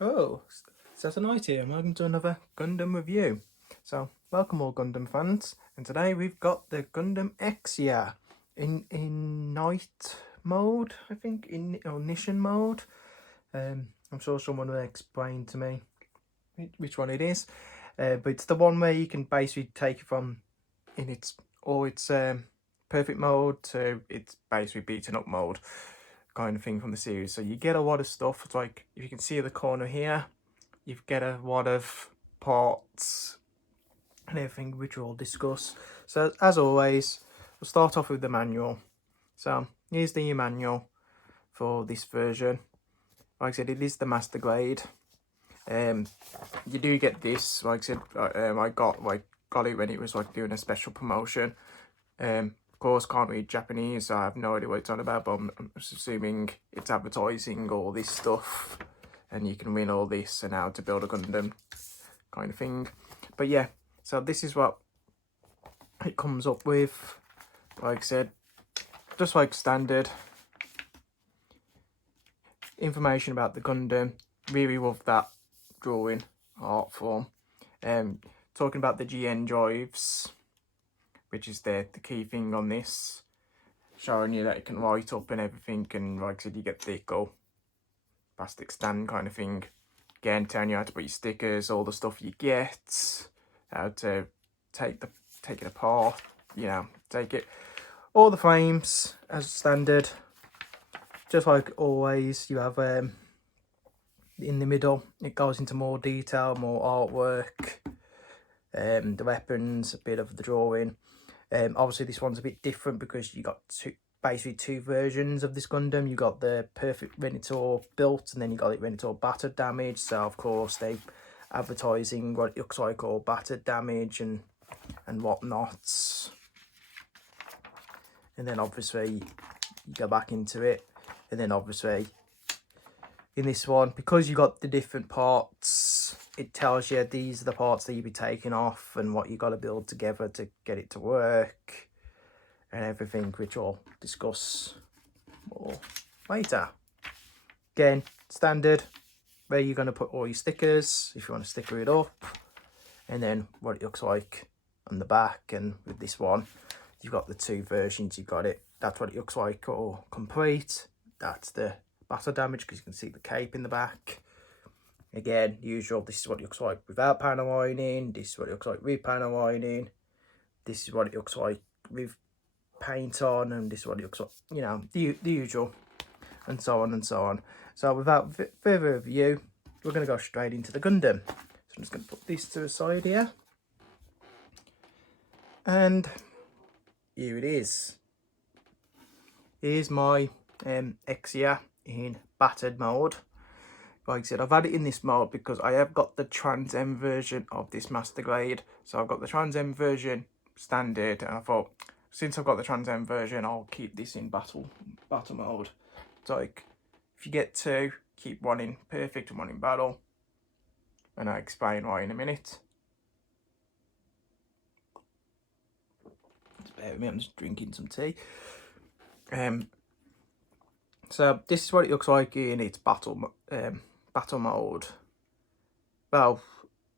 Oh, Saturnight here, and welcome to another Gundam review. So, welcome all Gundam fans, and today we've got the Gundam Exia in night mode, I think, in or Nishan mode. I'm sure someone will explain to me which one it is, but it's the one where you can basically take it from in its perfect mode to its basically beaten up mode kind of thing from the series. So you get a lot of stuff. It's like if you can see the corner here, you get a lot of parts and everything which we'll discuss. So as always, we'll start off with the manual. So here's the manual for this version. Like I said, it is the master grade. You do get this. Like I said, I got it when it was like doing a special promotion. Of course, can't read Japanese, so I have no idea what it's on about. But I'm assuming it's advertising all this stuff, and you can win all this and how to build a Gundam kind of thing. But yeah, so this is what it comes up with. Like I said, just like standard information about the Gundam. Really love that drawing art form. Talking about the GN drives, which is the key thing on this, showing you that it can light up and everything, and like I said, you get the eco plastic stand kind of thing. Again, telling you how to put your stickers, all the stuff you get, how to take it apart, take it. All the frames as standard, just like always. You have in the middle, it goes into more detail, more artwork, the weapons, a bit of the drawing. Obviously this one's a bit different because you got basically two versions of this Gundam. You got the perfect Venator built, and then you got it Venator battered damage. So of course they advertising what it looks like all battered damage and whatnot. And then obviously you go back into it, and then obviously in this one, because you got the different parts, it tells you these are the parts that you'll be taking off and what you got to build together to get it to work and everything, which I'll discuss more later. Again, standard, where you're going to put all your stickers if you want to sticker it up, and then what it looks like on the back. And with this one, you've got the two versions. You've got it, that's what it looks like all complete. That's the battle damage, because you can see the cape in the back. Again, usual, this is what it looks like without panel lining, this is what it looks like with panel lining, this is what it looks like with paint on, and this is what it looks like, the usual, and so on and so on. So without further ado, we're going to go straight into the Gundam. So I'm just going to put this to the side here, and here it is. Here's my Exia in battered mode. Like I said, I've had it in this mode because I have got the Trans M version of this master grade. So I've got the Trans M version standard, and I thought, since I've got the Trans M version, I'll keep this in battle mode. It's like, if you get two, keep one in perfect and one in battle, and I'll explain why in a minute. Just bear with me, I'm just drinking some tea. So this is what it looks like in its battle mode. Well,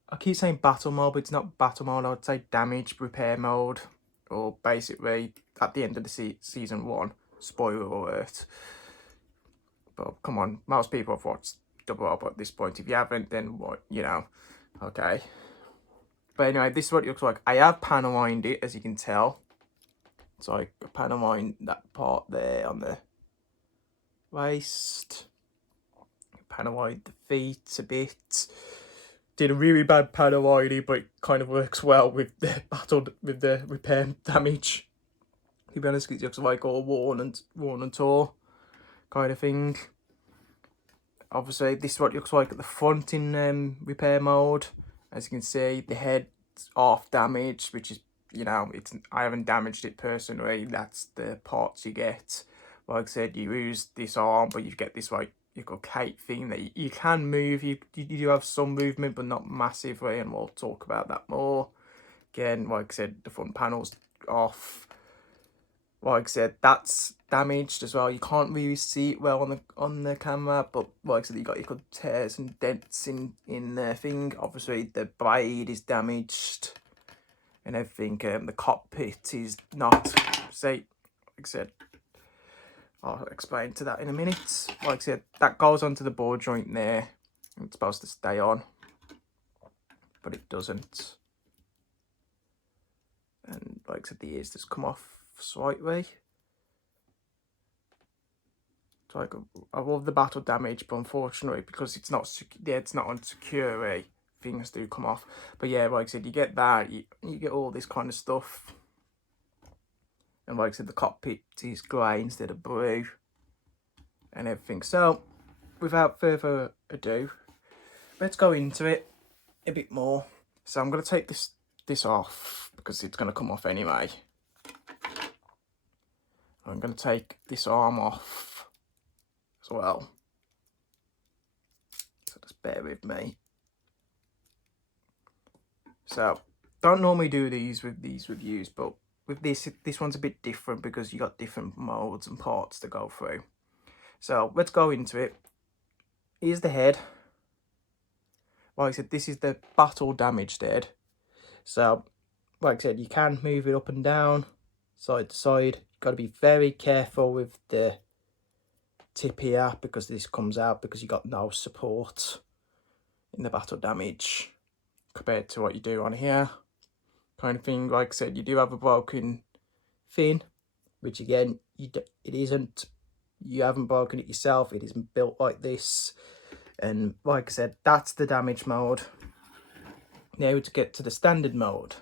I keep saying battle mode, but it's not battle mode. I would say damage repair mode, or basically at the end of the season 1. Spoiler alert. But come on, most people have watched Double Up at this point. If you haven't, then what? Okay. But anyway, this is what it looks like. I have panel lined it, as you can tell. So I panel lined that part there on the waist. Panel lined the feet a bit. Did a really bad panel lining, but it kind of works well with the repair damage. To be honest, it looks like all worn and tore kind of thing. Obviously, this is what it looks like at the front in repair mode. As you can see, the head's off damaged, which is, I haven't damaged it personally. That's the parts you get. Like I said, you lose this arm, but you get this you've got cape thing that you can move. You do have some movement, but not massively, and we'll talk about that more. Again, like I said, the front panel's off. like I said, that's damaged as well. You can't really see it well on the camera, but like I said, you got equal tears and dents in the thing. Obviously, the blade is damaged and everything. The cockpit is not. See, like I said, I'll explain to that in a minute. Like I said, that goes onto the ball joint there. It's supposed to stay on, but it doesn't. And like I said, the ears just come off slightly. So like, I love the battle damage, but unfortunately, because it's not on secure, things do come off. But yeah, like I said, you get that, you get all this kind of stuff. And like I said, the cockpit is grey instead of blue and everything. So without further ado, let's go into it a bit more. So I'm going to take this off because it's going to come off anyway. I'm going to take this arm off as well. So just bear with me. So don't normally do these reviews, but with this one's a bit different because you got different modes and parts to go through. So let's go into it. Here's the head. Like I said, this is the battle damaged head. So like I said, you can move it up and down, side to side. You've got to be very careful with the tip here because this comes out because you got no support in the battle damage compared to what you do on here. Kind of thing. Like I said, you do have a broken fin, which again, it isn't. You haven't broken it yourself. It isn't built like this. And like I said, that's the damage mode. Now to get to the standard mode.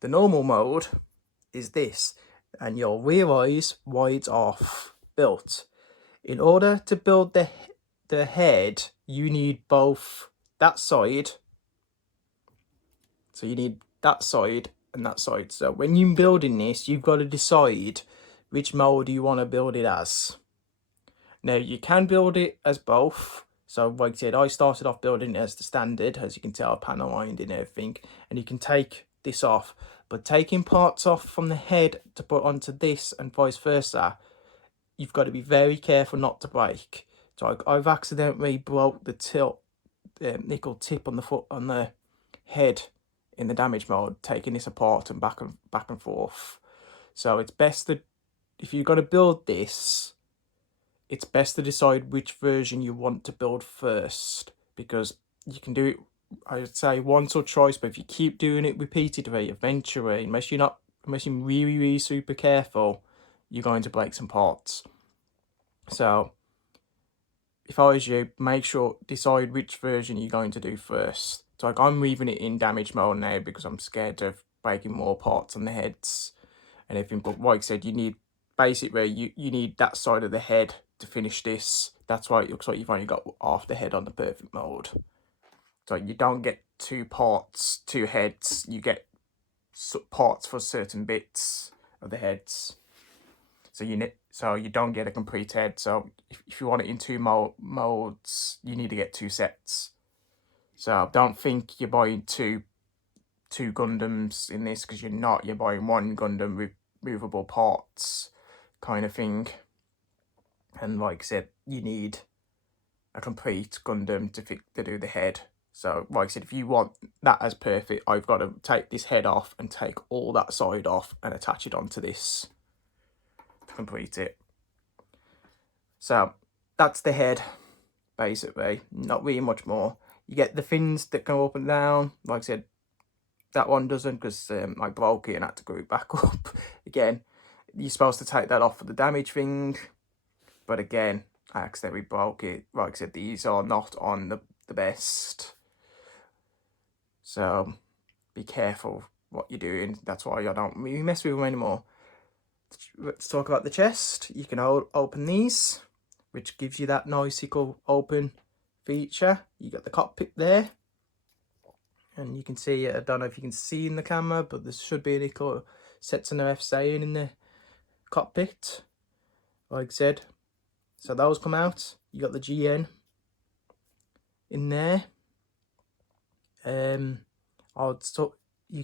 The normal mode is this, and you'll realise why it's off built. In order to build the head, you need both that side. So you need that side and that side. So when you're building this, you've got to decide which mode you want to build it as. Now you can build it as both. So like I said, I started off building it as the standard, as you can tell, panel lined and everything. And you can take this off. But taking parts off from the head to put onto this and vice versa, you've got to be very careful not to break. So I've accidentally broke the nickel tip on the head in the damage mode, taking this apart and back and forth. So it's best that if you're going to build this, it's best to decide which version you want to build first, because you can do it, I would say, once or twice, but if you keep doing it repeatedly, eventually, unless you're really, really super careful, you're going to break some parts. So if I was you, decide which version you're going to do first. So like, I'm leaving it in damage mode now because I'm scared of breaking more parts on the heads and everything. But like I said, you need basically you need that side of the head to finish this. That's why it looks like you've only got half the head on the perfect mode. So you don't get two heads. You get parts for certain bits of the heads. So you don't get a complete head. So if you want it in two modes, you need to get two sets. So don't think you're buying two Gundams in this, because you're not. You're buying one Gundam with movable parts kind of thing. And like I said, you need a complete Gundam to do the head. So like I said, if you want that as perfect, I've got to take this head off and take all that side off and attach it onto this to complete it. So that's the head, basically. Not really much more. You get the fins that go up and down. Like I said, that one doesn't, because I broke it and had to glue it back up. Again, you're supposed to take that off for the damage thing. But again, I accidentally broke it. Like I said, these are not on the best. So be careful what you're doing. That's why I don't really mess with them anymore. Let's talk about the chest. You can open these, which gives you that nice equal open feature. You got the cockpit there. And you can see, I don't know if you can see in the camera, but there should be a little sets and F saying in the cockpit, like I said. So those come out. You got the GN in there. You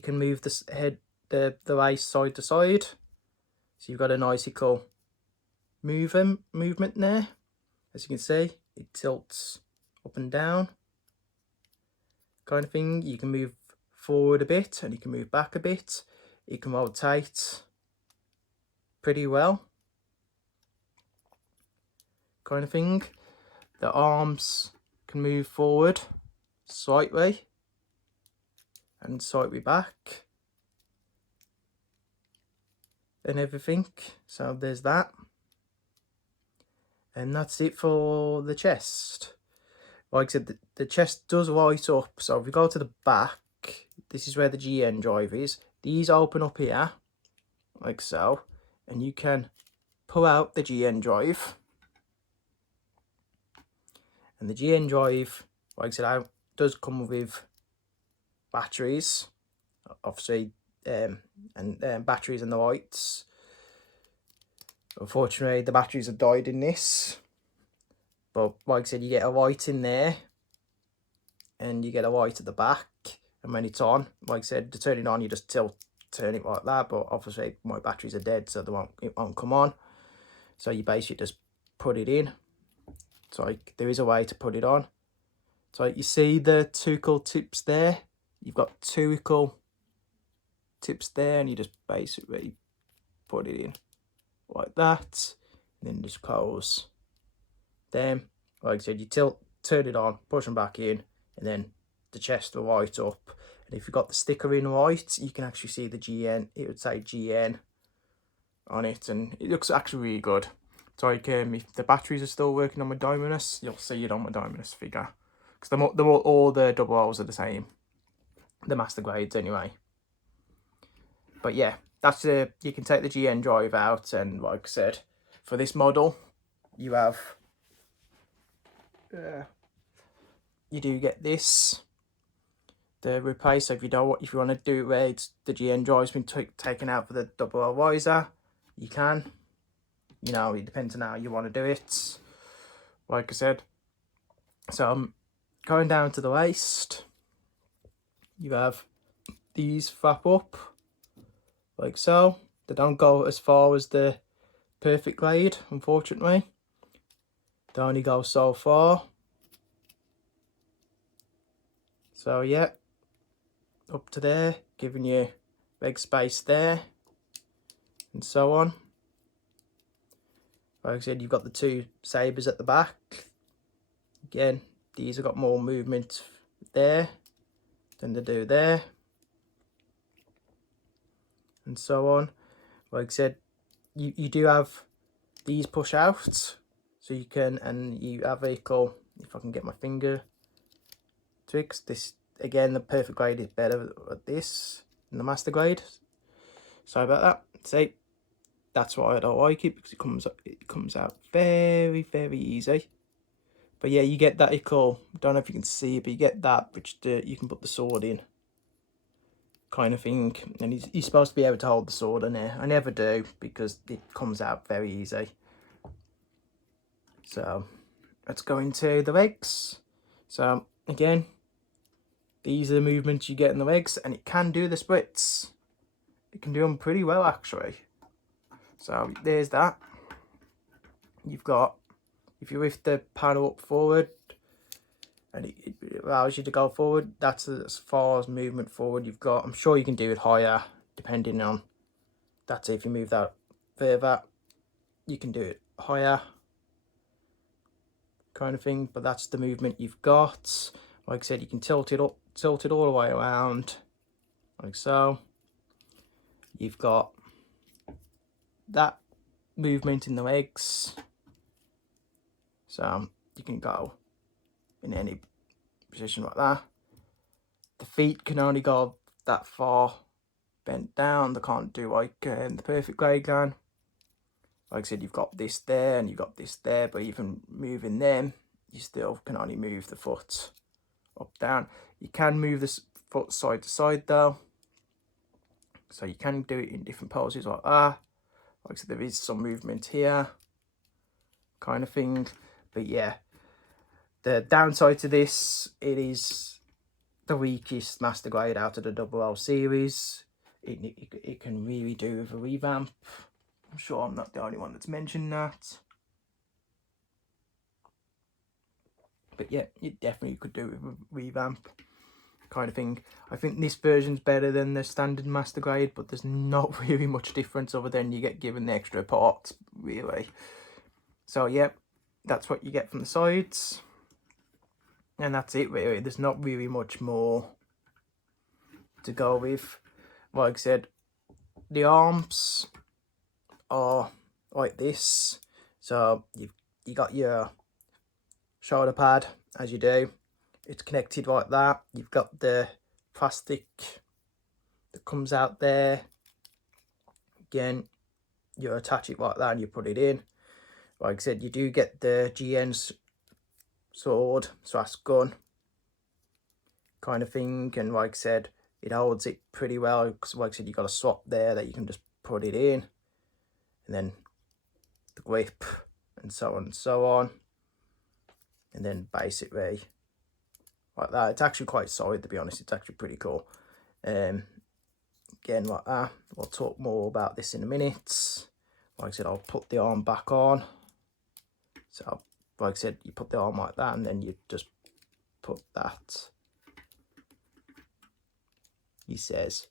can move this head, the race side to side. So you've got a nice little movement there. As you can see, it tilts up and down kind of thing. You can move forward a bit and you can move back a bit. You can rotate pretty well kind of thing. The arms can move forward slightly and slightly back and everything. So there's that. And that's it for the chest. Like I said, the chest does light up. So if we go to the back, this is where the GN drive is. These open up here, like so. And you can pull out the GN drive. And the GN drive, like I said, does come with batteries, obviously, and batteries and the lights. Unfortunately, the batteries have died in this. But like I said, you get a light in there. And you get a light at the back. And when it's on, like I said, to turn it on, you just turn it like that. But obviously, my batteries are dead, so it won't come on. So you basically just put it in. So like, there is a way to put it on. So like, you see the two little tips there? You've got two little tips there, and you just basically put it in like that. And then just close them. Like I said, you turn it on, push them back in, and then the chest will light up. And if you've got the sticker in white, you can actually see the GN. It would say GN on it, and it looks actually really good. So like, if the batteries are still working on my Dominus, you'll see it on my Dominus figure, because all the double O's are the same, the master grades anyway. But yeah, that's you can take the GN drive out, and like I said, for this model, you have you do get this, the replace. So if you don't, if you want to do it where it's the GN drive's been taken out for the double L riser, you can. You know, it depends on how you want to do it. Like I said, so I'm going down to the waist. You have these flap up like so. They don't go as far as the perfect grade, unfortunately. They only go so far. So yeah, up to there, giving you leg space there, and so on. Like I said, you've got the two sabres at the back. Again, these have got more movement there than they do there, and so on. Like I said, you do have these push out, so you can, and you have a vehicle. If I can get my finger to it, this again, the perfect grade is better at this than the master grade. Sorry about that. See, that's why I don't like it, because it comes out very, very easy. But yeah, you get that equal. Don't know if you can see it, but you get that, which you can put the sword in, kind of thing. And you're supposed to be able to hold the sword in there. I never do, because it comes out very easy. So let's go into the legs. So again, these are the movements you get in the legs, and it can do the splits. It can do them pretty well, actually. So there's that. You've got, if you lift the panel up forward, and it allows you to go forward, that's as far as movement forward you've got. I'm sure you can do it higher, depending on, that's if you move that further, you can do it higher, kind of thing. But that's the movement you've got. Like I said, you can tilt it up, tilt it all the way around, like so. You've got that movement in the legs, so you can go in any position like that. The feet can only go that far bent down. They can't do like the perfect grade can. Like I said, you've got this there and you've got this there, but even moving them, you still can only move the foot up, down. You can move this foot side to side though, so you can do it in different poses like that. Like I said, there is some movement here, kind of thing. But yeah, the downside to this, it is the weakest master grade out of the double L series. It can really do with a revamp. I'm sure I'm not the only one that's mentioned that. But yeah, you definitely could do it with a revamp kind of thing. I think this version's better than the standard master grade, but there's not really much difference other than you get given the extra parts, really. So yeah, that's what you get from the sides. And that's it, really. There's not really much more to go with. Like I said, the arms are like this. So you got your shoulder pad, as you do. It's connected like that. You've got the plastic that comes out there. Again, you attach it like that and you put it in. Like I said, you do get the GN sword / gun kind of thing, and like I said, it holds it pretty well because, like I said, you've got a slot there that you can just put it in, and then the grip, and so on and so on, and then basically like that. It's actually quite solid, to be honest. It's actually pretty cool. Again, like that. We'll talk more about this in a minute. Like I said, I'll put the arm back on. So, like I said, you put the arm like that, and then you just put that. He says,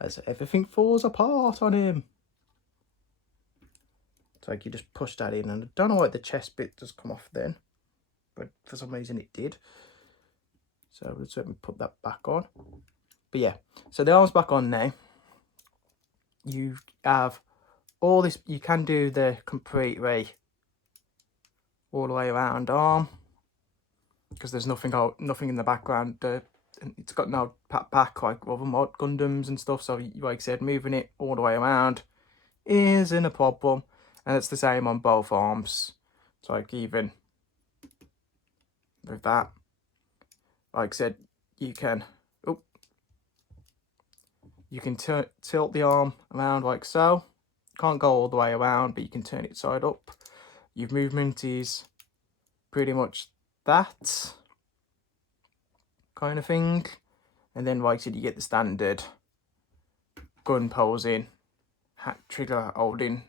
as everything falls apart on him. It's like you just push that in, and I don't know why the chest bit does come off then, but for some reason it did. So let's let me put that back on. But yeah, so the arm's back on now. You have all this. You can do the complete way, all the way around arm, because there's nothing in the background. It's got no pack like other mod Gundams and stuff. So like I said, moving it all the way around isn't a problem, and it's the same on both arms. So like even with that, like I said, you can tilt the arm around like so. Can't go all the way around, but you can turn it side up. Your movement is pretty much that kind of thing. And then, like I said, you get the standard gun posing, trigger holding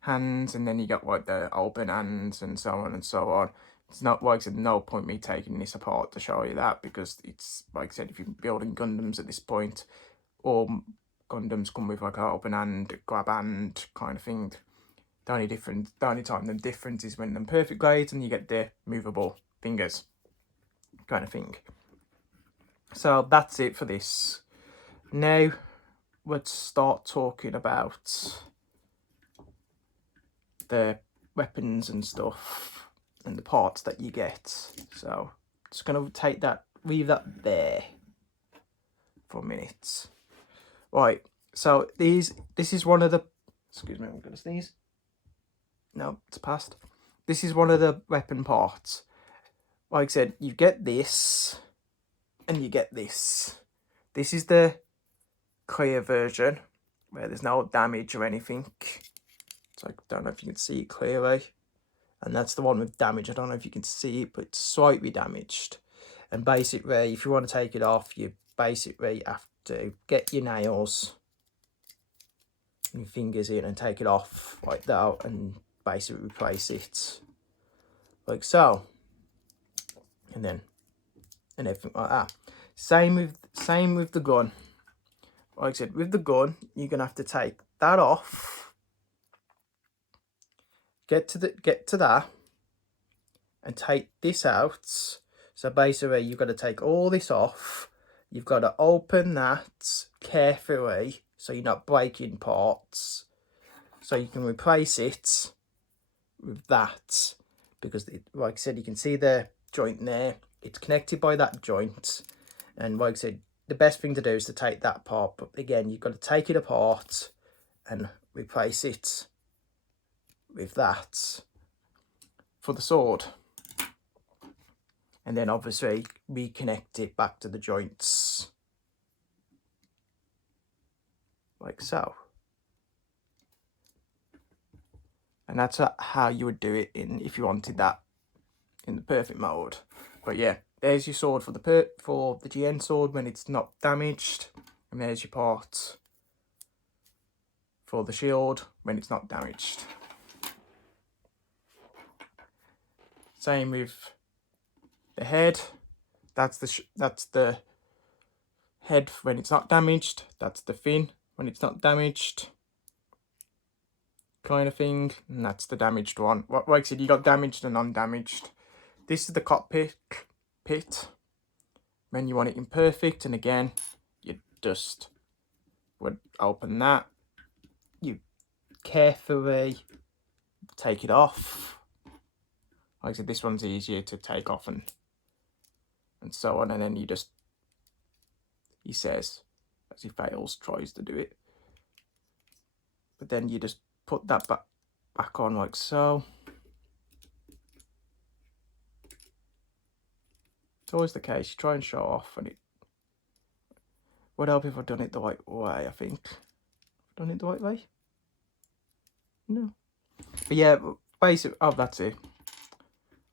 hands, and then you got like the open hands and so on and so on. It's not, like I said, no point me taking this apart to show you that, because it's, like I said, if you're building Gundams at this point, all Gundams come with like an open hand, grab hand kind of thing. The only time the difference is when they're perfect grades and you get the movable fingers kind of thing. So that's it for this. Now let's start talking about the weapons and stuff and the parts that you get. So just gonna leave that there for a minute. Right, so this is one of the, excuse me, I'm gonna sneeze. No, it's passed. This is one of the weapon parts. Like I said, you get this and you get this. This is the clear version where there's no damage or anything. So I don't know if you can see it clearly. And that's the one with damage. I don't know if you can see it, but it's slightly damaged. And basically, if you want to take it off, you basically have to get your nails and your fingers in and take it off like that and basically replace it like so. And everything like that. Same with the gun. Like I said, with the gun, you're gonna have to take that off. Get to that and take this out. So basically you've got to take all this off. You've got to open that carefully so you're not breaking parts. So you can replace it with that, because like I said, you can see the joint there. It's connected by that joint, and like I said, the best thing to do is to take that part, but again, you've got to take it apart and replace it with that for the sword, and then obviously reconnect it back to the joints like so. And that's how you would do it if you wanted that in the perfect mode. But yeah, there's your sword for the GN sword when it's not damaged, and there's your part for the shield when it's not damaged. Same with the head. That's the head when it's not damaged. That's the fin when it's not damaged, kind of thing. And that's the damaged one. Like I said, you got damaged and undamaged. This is the cockpit pit when you want it imperfect. And again, you just would open that. You carefully take it off. Like I said, this one's easier to take off and so on. And then you just, he says, as he fails, tries to do it. But then you just put that back on like so. It's always the case. You try and show off, and it would help if I'd done it the right way, I think. Done it the right way? No. But yeah, basically, oh, that's it.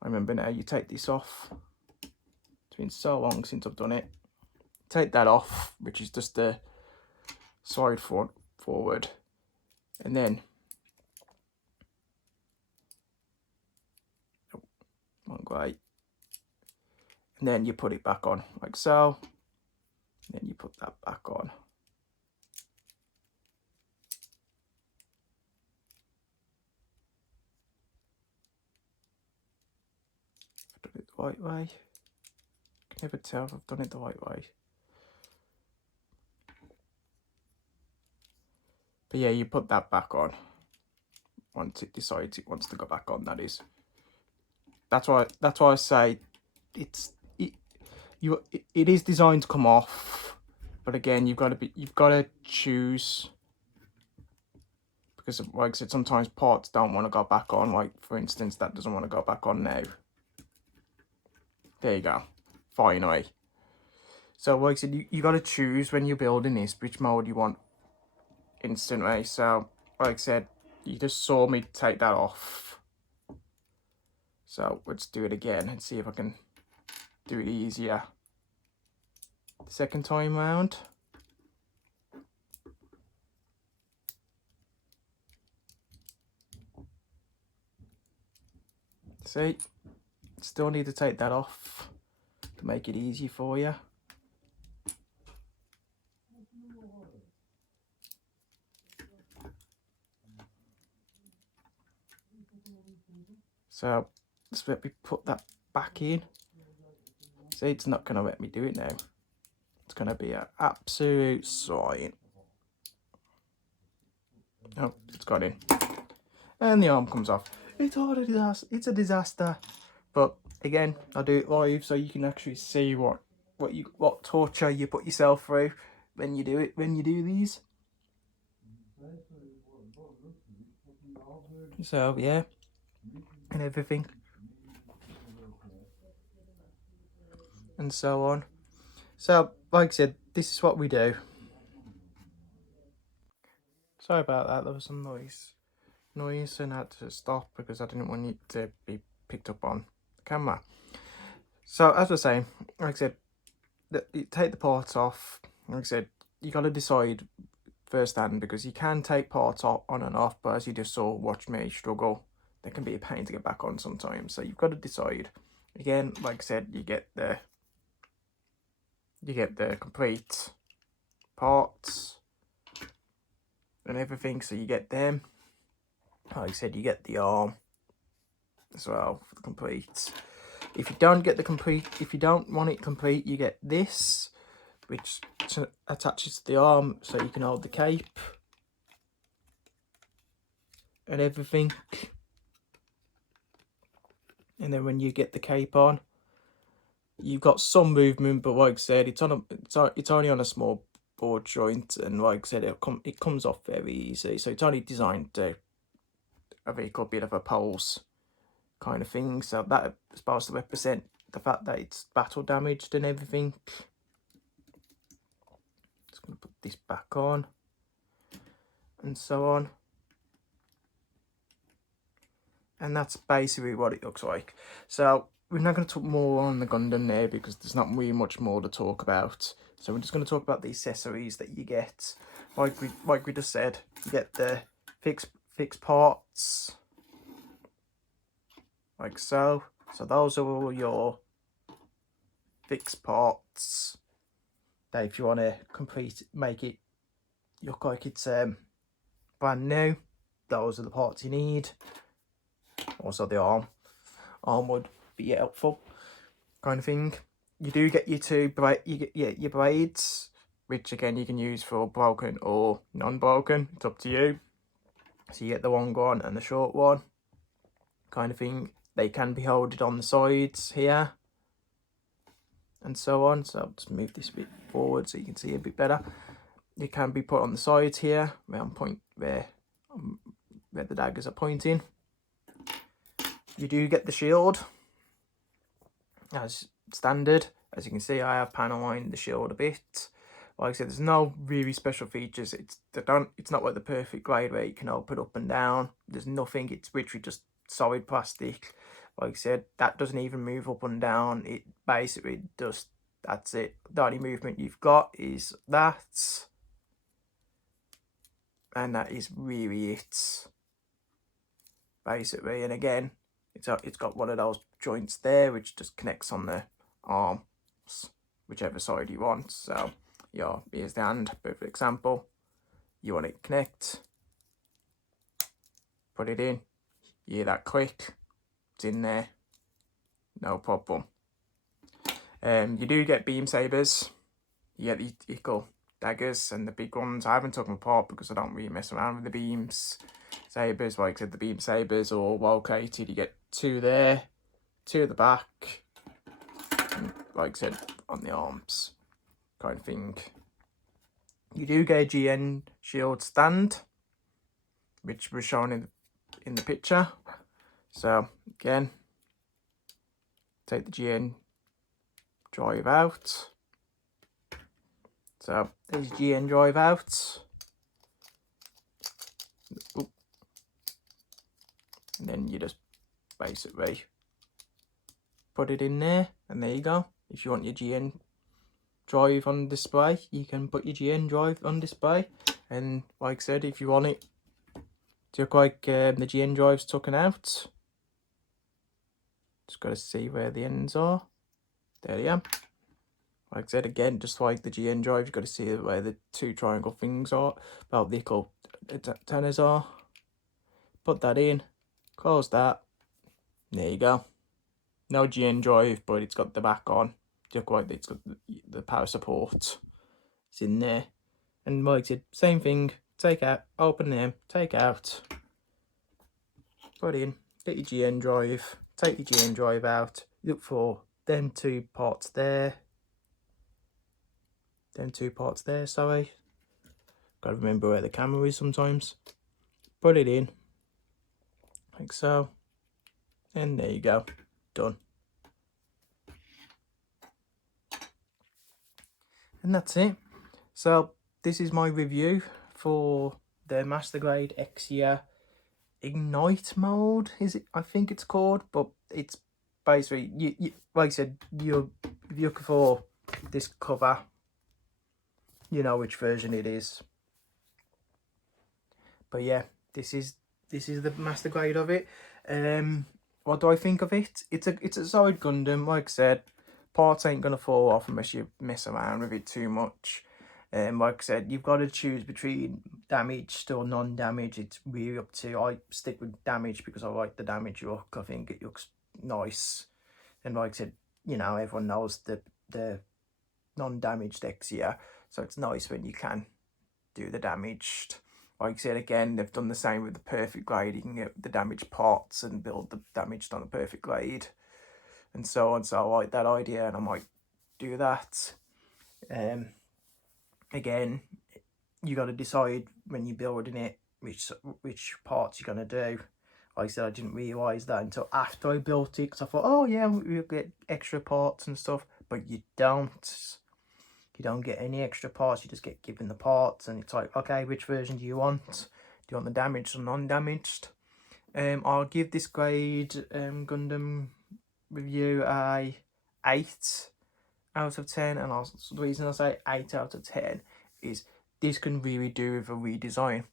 I remember now, you take this off. It's been so long since I've done it. Take that off, which is just the side forward. And then, oh, wrong way. And then you put it back on, like so. And then you put that back on. I've done it the right way. I can never tell if I've done it the right way. But yeah, you put that back on once it decides it wants to go back on. That is. That's why I say it is designed to come off, but again, you've got to choose, because like I said, sometimes parts don't want to go back on. Like for instance, that doesn't want to go back on now. There you go. Finally. So like I said, you got to choose when you're building this which mode you want instantly. So like I said, you just saw me take that off. So let's do it again and see if I can do it easier the second time round. See, still need to take that off to make it easy for you. So just let me put that back in. See, it's not going to let me do it now. It's going to be an absolute sign. Oh, it's got in. And the arm comes off. It's a disaster. But again, I do it live so you can actually see what torture you put yourself through when you do it, when you do these. So yeah, and everything. And so on. So, like I said, this is what we do. Sorry about that, there was some noise and I had to stop because I didn't want it to be picked up on the camera. So, as I was saying, like I said, you take the parts off. Like I said, you got to decide firsthand, because you can take parts off on and off, but as you just saw, watch me struggle, they can be a pain to get back on sometimes. So you've got to decide. Again, like I said, you get the complete parts and everything, so you get them. Like I said, you get the arm as well for the complete. If you don't get the complete, if you don't want it complete, you get this, which attaches to the arm so you can hold the cape and everything. And then when you get the cape on, you've got some movement, but like I said, it's only on a small board joint, and like I said, it comes off very easy. So it's only designed to a vehicle bit of a pulse kind of thing. So that is supposed to represent the fact that it's battle damaged and everything. Just gonna put this back on and so on. And that's basically what it looks like. So we're not going to talk more on the Gundam there because there's not really much more to talk about. So we're just going to talk about the accessories that you get. Like we just said, you get the fixed parts, like so. So those are all your fixed parts. Now, if you want to make it look like it's brand new, those are the parts you need. Also, the arm would be helpful, kind of thing. You do get your blades, which again you can use for broken or non-broken. It's up to you. So you get the long one and the short one, kind of thing. They can be held on the sides here, and so on. So I'll just move this a bit forward so you can see a bit better. It can be put on the sides here, where the daggers are pointing. You do get the shield as standard. As you can see, I have panellined the shield a bit. Like I said, there's no really special features. It's not like the perfect grade where you can open up and down. There's nothing. It's literally just solid plastic. Like I said, that doesn't even move up and down. It basically just, that's it. The only movement you've got is that, and that is really it, basically. And again, it's got one of those joints there which just connects on the arms, whichever side you want. So yeah, here's the hand, perfect example. You want it to connect, put it in, you hear that click, it's in there, no problem. You do get beam sabers. You get the equal daggers and the big ones. I haven't taken them apart because I don't really mess around with the beams sabers. Like I said, the beam sabers are all well located. You get 2 there, 2 at the back, and like I said, on the arms, kind of thing. You do get a GN shield stand, which was shown in the picture. So again, take the GN drive out. So there's GN drive out. Oop. And then you just basically put it in there, and there you go. If you want your GN drive on display, you can put your GN drive on display. And like I said, if you want it to look like the GN drive's taken out, just got to see where the ends are. There you are. Like I said, again, just like the GN drive, you've got to see where the 2 triangle things are, about the equal antennas are. Put that in, close that, there you go. No GN drive, but it's got the back on. Just like it's got the power support. It's in there. And like I said, same thing, take out, open them, take out, put in, get your GN drive, take your GN drive out, look for them 2 parts there. Sorry. Gotta remember where the camera is sometimes. Put it in, like so. And there you go, done. And that's it. So this is my review for the Master Grade Exia Ignite mode, is it? I think it's called, but it's basically, you like I said, you're looking for this cover, you know which version it is. But yeah, this is the Master Grade of it. What do I think of it? It's a solid Gundam. Like I said, parts ain't gonna fall off unless you mess around with it too much. Like I said, you've got to choose between damaged or non-damaged. It's really up to you. I stick with damaged because I like the damage look. I think it looks nice. And like I said, you know, everyone knows the non-damaged Exia, so it's nice when you can do the damaged. Like I said, again, they've done the same with the perfect grade. You can get the damaged parts and build the damaged on the perfect grade, and so on. So I like that idea, and I might do that. Again, you got to decide when you're building it which parts you're gonna do. Like I said, I didn't realise that until after I built it, because I thought, oh yeah, we'll get extra parts and stuff, but you don't. You don't get any extra parts, you just get given the parts, and it's like, okay, which version do you want? Do you want the damaged or non-damaged? I'll give this grade Gundam review a 8 out of 10, and also the reason I say 8 out of 10 is this can really do with a redesign.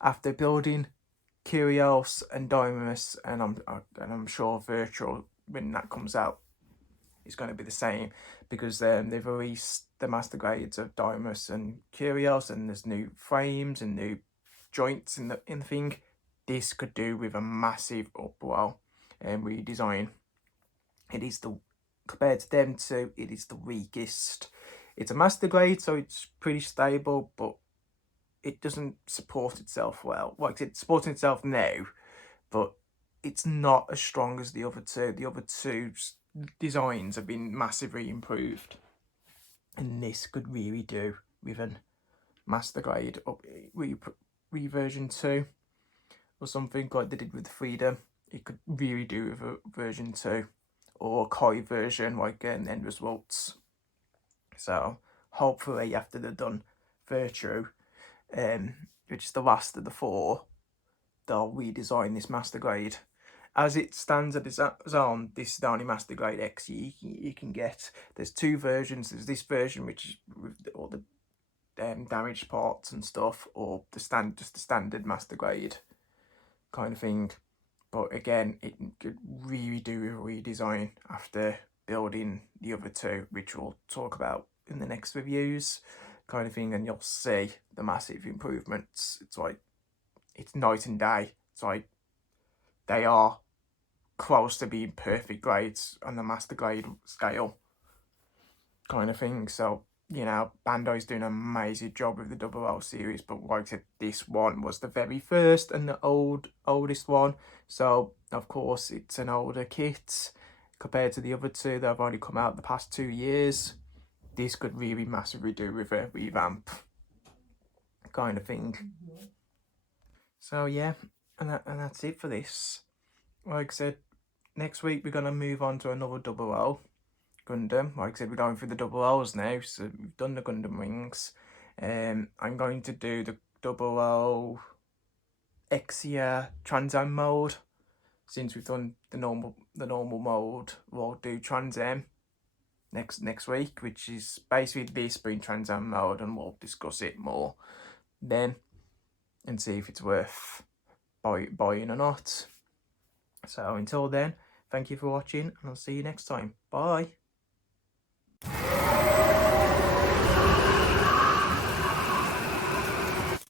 After building Curios and Dynamis, and I'm sure Virtual, when that comes out, is going to be the same, because they've released the master grades of Dynamis and Curios, and there's new frames and new joints in the thing. This could do with a massive upwell and redesign. It is compared to them two, it is the weakest. It's a master grade, so it's pretty stable, but it doesn't support itself well. Like, it's supporting itself now, but it's not as strong as the other two. The other two designs have been massively improved, and this could really do with a master grade up version 2 or something like they did with Freedom. It could really do with a version 2 or a Koi version like End Results. So hopefully after they've done Virtue, which is the last of the 4, they'll redesign this master grade. As it stands at its own, this is the only master grade Exia you can get. There's 2 versions. There's this version, which is with all the damaged parts and stuff, or just the standard master grade kind of thing. But again, it could really do a redesign after building the other 2, which we'll talk about in the next reviews kind of thing, and you'll see the massive improvements. It's night and day. It's like they are close to being perfect grades on the master grade scale kind of thing. So, you know, Bandai's doing an amazing job with the Double O series, but like I said, this one was the very first and the oldest one, so of course it's an older kit compared to the other 2 that have only come out the past 2 years. This could really massively do with a revamp kind of thing. So yeah, and that's it for this. Like I said, next week we're going to move on to another Double O Gundam. Like I said, we're going through the Double O's now, so we've done the Gundam Wings. I'm going to do the Double O Exia Trans Am mode. Since we've done the normal mode, we'll do Trans Am next week, which is basically this being Trans Am mode, and we'll discuss it more then and see if it's worth buying or not. So until then, thank you for watching, and I'll see you next time. Bye.